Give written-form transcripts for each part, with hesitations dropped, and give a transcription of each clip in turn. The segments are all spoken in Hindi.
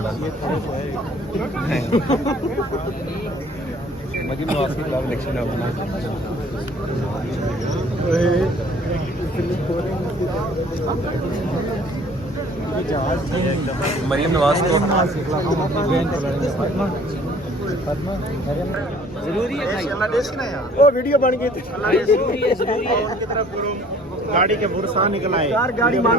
करना मरीम नवाज के खिलाफ इलेक्शन है होना। मरीम नवाज को जरूरी है वो वीडियो बन गई थी जरूरी है गाड़ी के बुरसा निकला है यार गाड़ी मान।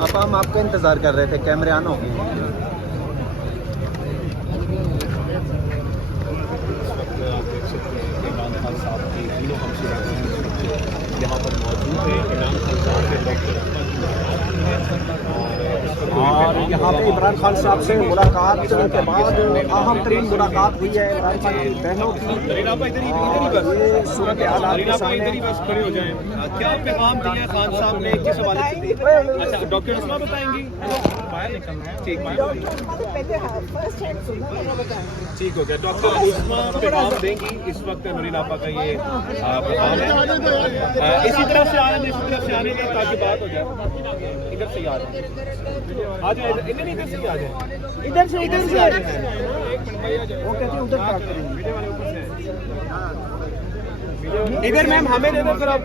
अब हम आपका इंतजार कर रहे थे, कैमरे ऑन हो गए। इमरान खान साहब की तीनों हमशेरा यहाँ पर मौजूद है। इमरान खान साहब के डॉक्टर और यहाँ पे इमरान खान साहब से मुलाकात के बाद अहम तरीन मुलाकात हुई है इमरान खान की बहनों की। ये सूरत हालात के सामने खड़े हो जाएं। क्या पैगाम दिया खान साहब ने, किस हवाले से? अच्छा, डॉक्टर उस्मा बताएंगी। ठीक ठीक हो गया, डॉक्टर उस्मा पैगाम देंगी। इस वक्त नूरीन आपा का ये पैगाम है। इसी तरफ से आने ताकि बात हो जाए। इधर से आ जाए, इधर से आ जाए, इधर से आ जाए। वो कहते हैं उधर बात करेंगे। इधर मैम हमें दे दो फिर आप।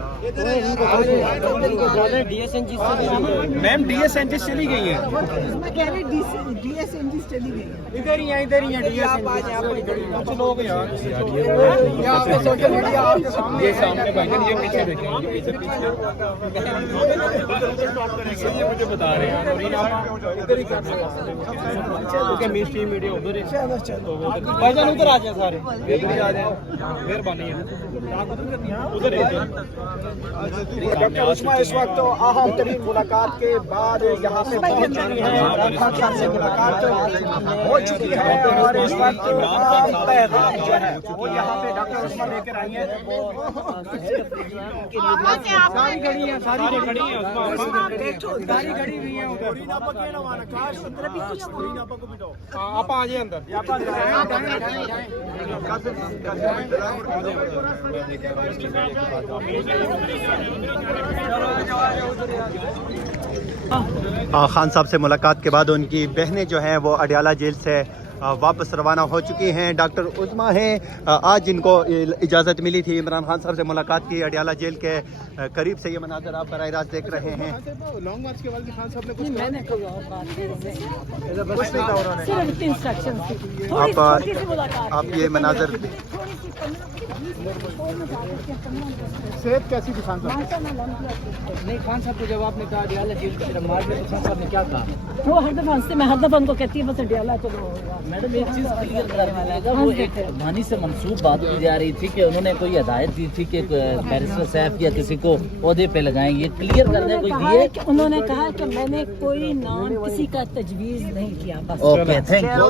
मैम DSNG चली गई है। इधर ही है कुछ लोग यार ये सामने भाईजान, ये पीछे देखें, ये पीछे ये मुझे बता रहे हैं। इधर ही करना मीडिया उधर ही। भाईजान उधर आ जाए सारे, इधर ही आ जाए, मेहरबानी है। उधर डॉक्टर उस्मा इस वक्त अहम तरीन मुलाकात के बाद यहाँ से पहुँच चुकी है। इमरान खान से मुलाकात हो चुकी है और इस वक्त पैगाम जो है वो यहाँ पे डॉक्टर उस्मा लेकर आई है। सारी खड़ी है गाड़ी खड़ी हुई है उधर। आप आ जाए अंदर। खान साहब से मुलाकात के बाद उनकी बहनें जो हैं वो अडियाला जेल से वापस रवाना हो चुकी हैं। डॉक्टर उस्मा हैं, आज जिनको इजाज़त मिली थी इमरान खान साहब से मुलाकात की अडियाला जेल के करीब से। ये मनाजर आप बराह रास्त देख रहे हैं। लॉन्ग मार्च के बाद खान साहब ने कुछ मैंने आप ये मनाजर सेहत कैसी थी खान साहब? नहीं, खान साहब को जब आपने कहा अडियाला जेल की तरफ मार दिया तो खान साहब ने क्या कहा? वो हर दफा हंसते, मैं हर दफा उनको कहती हूँ बस अडियाला चलो। मैडम एक चीज क्लियर करना है, वो एक धानी से मंसूब बात की जा रही थी कि उन्होंने कोई हिदायत दी थी कि बैरिस्टर साहब या किसी को ओहदे पे लगाएं, ये क्लियर करने कोई दिए? उन्होंने कहा कि मैंने कोई नाम किसी का तजवीज़ नहीं किया। बस ओके, थैंक यू।